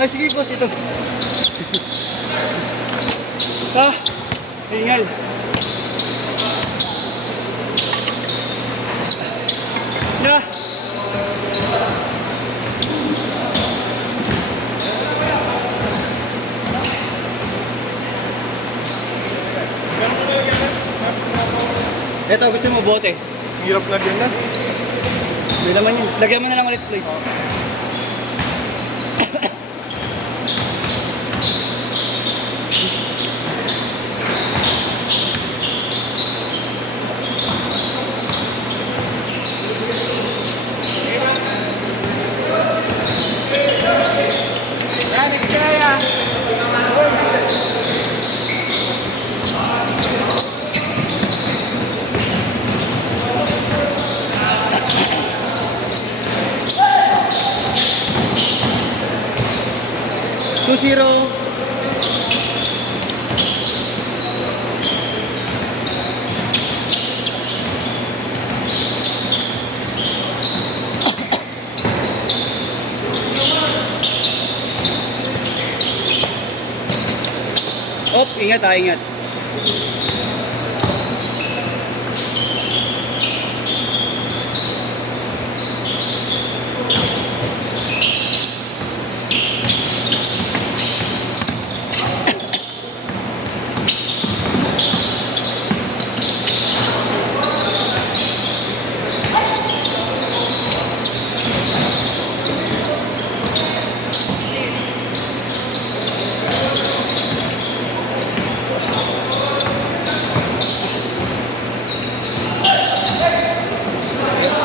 Ay, sige boss, ito. Ah, hingal. Na. Ito, gusto mo bote? Hirap lagyan na. May naman yun. Lagyan mo na lang ulit, please. Two zero. Op, ingat ha, ingat.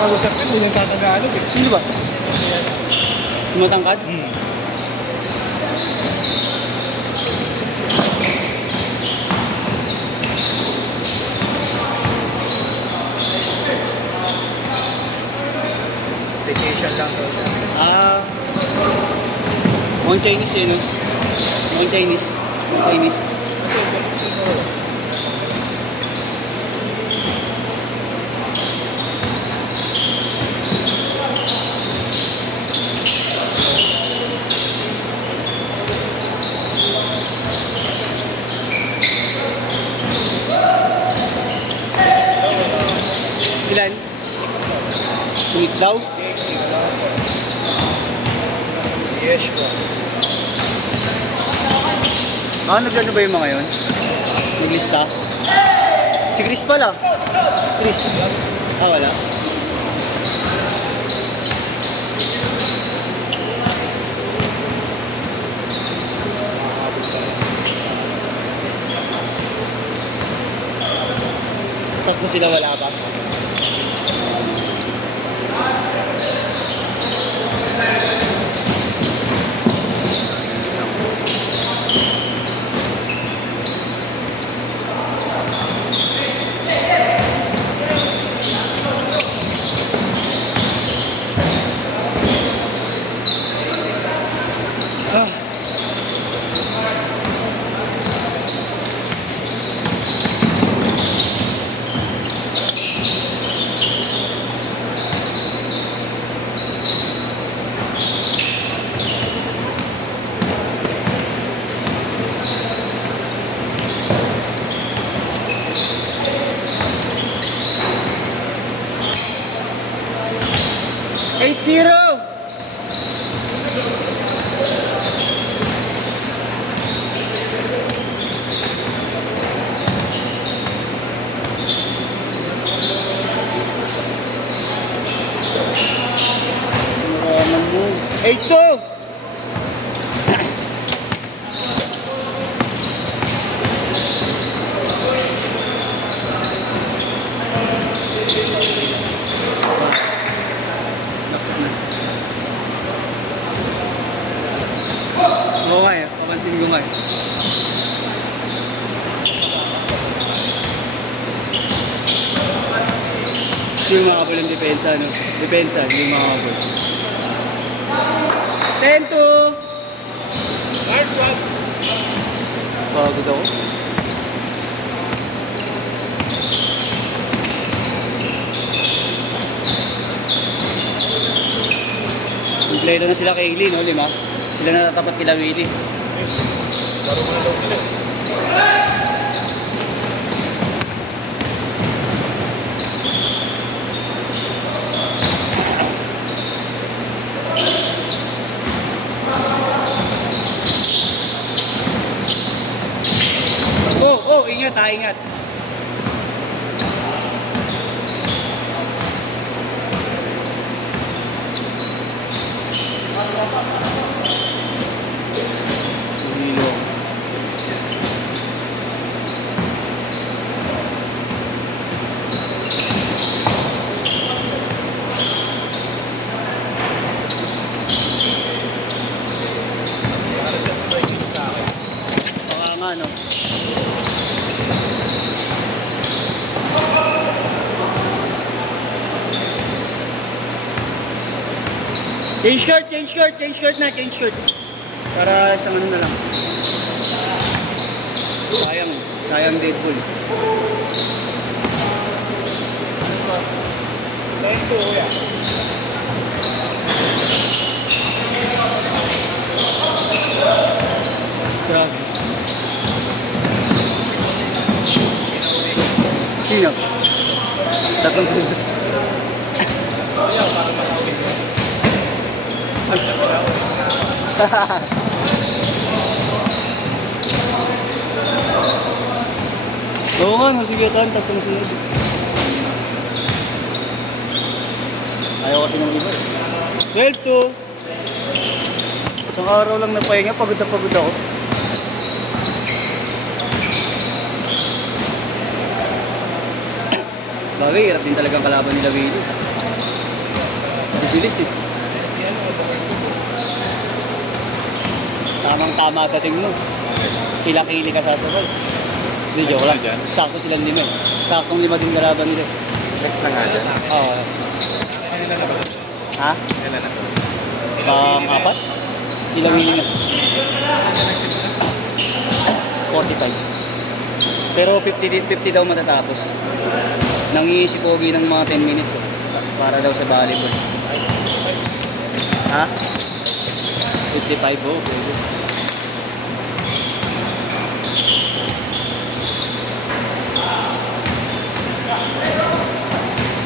Pag-usap yun, unang Tagalog eh. Sino ba? Tumatangkad? Vacation lang daw. Ah. Mga Chinese yun, no? Mga Chinese. Mga Chinese. Kasi Ilan? Sunit daw? yes po. Ah, naglano ba yung mga yun? Naglista? Si Chris pala. Chris. Ah, wala. Tatlo sila wala pa. Ah. Eight zero. Eight two. Oo nga eh, papansin ko nga eh. Hindi yung makakabal ng depensa, no? Depensa, hindi yung makakabal. 10-2! Pagod ako. Kompleto na sila kay Eileen, no? 5. Sila natatapat kila Willie. Laro mo na daw sila. Ingat ha, ingat. Hilo. Baka nga no. Change shirt na, change shirt. Para isang ano na lang. Sayang Deadpool. Thank you, kuya. Grabe. Sino? Tatlong sunod. Oo nga, masigatan, tatlong sunod. Ayaw kasi ng iba. 12-2. Isang araw lang napahinga, pagod na pagod ako. Bagay, hirap din talagang kalaban nila Willie. Bibilis eh. Tamang-tama dating mo. Kila-kili ka sasabay. Hindi, joke lang. Sakto silang 5. Saktong 5 din kalaban nila. Next na nga dyan. Oo. Kailan na ba? Ha? Kailan na? Pang-4? Ilang hili na? 45. Pero 50 daw matatapos. Nangingi si Pogi ng mga 10 minutes eh. Para daw sa volleyball. Ha? 55 oh.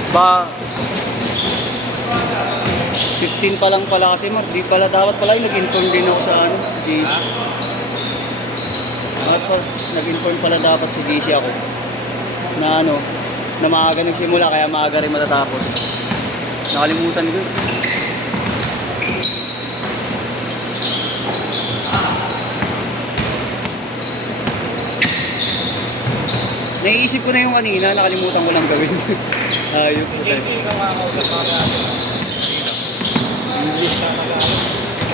Ba 15 pa lang pala kasi di pala dapat pala nag-inform din ako sa ano, DC. Nag-inform pala dapat si DC ako na ano, na maaga nagsimula kaya maaga rin matatapos. Nakalimutan ko. Naiisip ko na yung kanina, nakalimutan ko lang gawin. Ayun po tayo. Casey, ikaw makakausap mga natin. English na mag-aaral.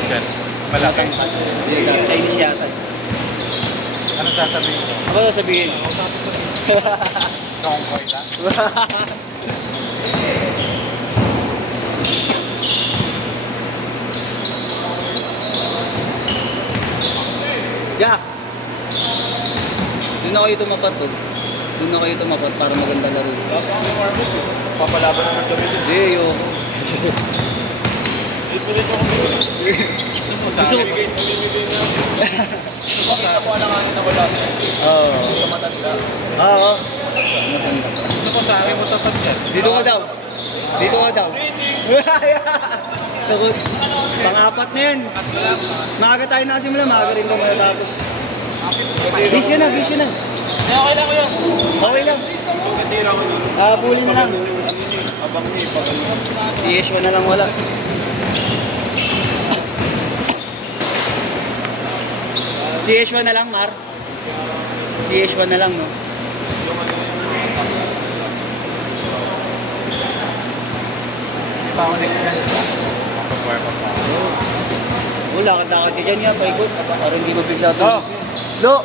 Diyan. Malaki. Chinese yata. Anong sasabihin mo? Ako sasabihin. Kausapin ko na. Comfort ha? Yeah. Doon na kayo tumapat to. Doon na kayo tumapat para maganda laro. Dapat ang warm up eh. Papalaban naman kami din. Hindi, ayoko. Ipulit ako dito. Gusto ko. Bakit ako alanganin ako last night? Oo. Sa matanda. Oo. Matanda. Gusto ko sa akin mo tapat yan. Dito ka daw. Dito ka daw. Sagot. Pang-apat na yan. Maaga tayo nakasimula, maaga rin daw matatapos. Bis ka na, bis ka na. Okay lang ko yun. Okay lang. Pagkatira ko yun. Puli na lang. Abang ni Pagalo. Si Yeshua na lang wala. Si Yeshua na lang, Mar. Si Yeshua na lang, no? Hindi pa ako next yan. Kapag-warm up pa. Wala, lakad ka dyan yan, paikot. Para hindi mabigla ito. Lo!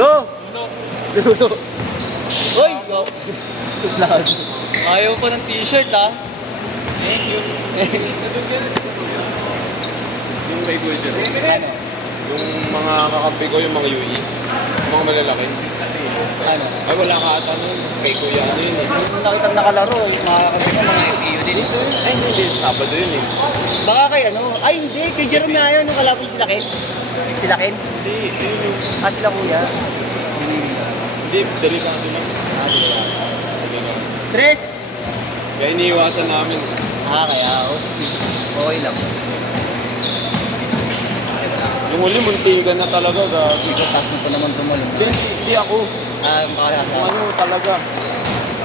Lo! Lo! Hoy! Suplado. Ayaw pa ng t-shirt, ha? Thank you. Yung kay Gulder. Ano? Yung mga kakampi ko, yung mga UE. Mga malalaki. Ano? Ay, wala ka ata nun. Kay kuya ano yun eh. Yung nakitang nakalaro, yung mga kakabit mo, mga FPU din. Ay, hindi. Sabado yun eh. Baka kay ano? Ay, hindi. Kay Jerome nga yun. Yung kalaban sila Ken. Sila Ken? Hindi, yun yung... Ah, sila kuya. Hindi, delikado lang. Tres! Kaya iniiwasan namin. Ah, kaya ako. Okay lang. Yung huli, muntigan na talaga. Gabi. Taas mo pa naman tumalong. Hindi ako. Ah, Kung makakasama. ano talaga.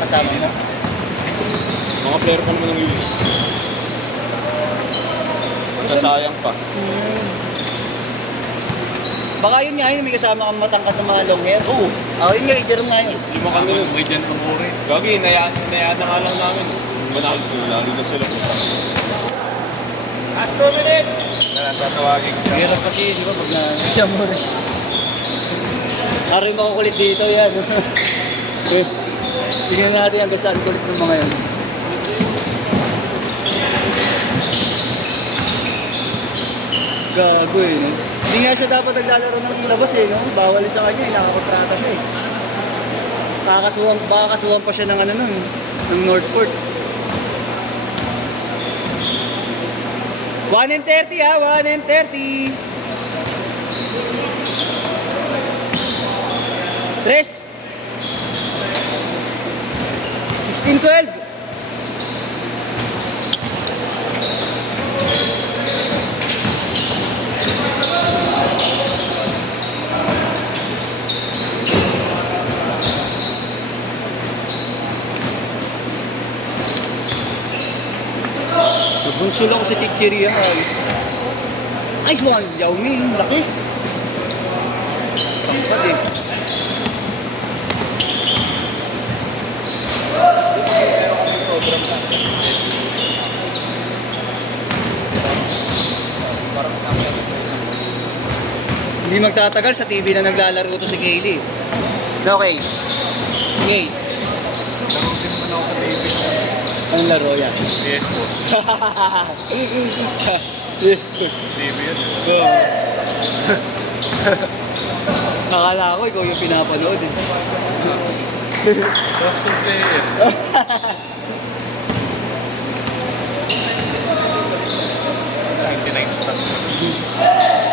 Kasama mo. Mga player pa naman ng yun. Nasayang pa. Baka yun nga yun, may kasama kang matangkat ng mga long hair. Oo. Ah, yun nga, Jerome nga yun. Lima kami nun. May dyan sa Mores. Gagi, nayaan na nga lang namin. Manalo lalo na sila. Last 2 minutes! Tatawagin siya. Hirap kasi, di ba, pag siya mo rin. Aray makukulit dito yan. Tingnan natin hanggang saan kulit ng mga yan. Gago eh. No? Hindi nga siya dapat naglalaro ng labas eh. No? Bawal sa kanya eh. Nakakontrata siya eh. Baka kasuhan pa siya ng ano nun. Ng Northport. 1:30 ha, 1:30. Tres. 16-12. Nabunsul ako sa Tikiri yan. Nice one, Yao Ming. Laki. Pati. Hindi magtatagal sa TV na naglalaro to si Kaylee. Okay. Okay. Laro din naman ako sa David. Anong laro yan? PS4. Yes. TV yun. Akala ko ikaw yung pinapanood eh. Boston player.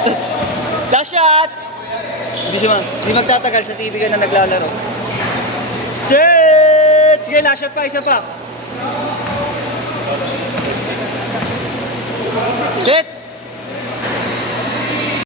Stats. Last shot! Hindi magtatagal sa TV ka na naglalaro. Set! Sige, last shot pa, isa pa. Set!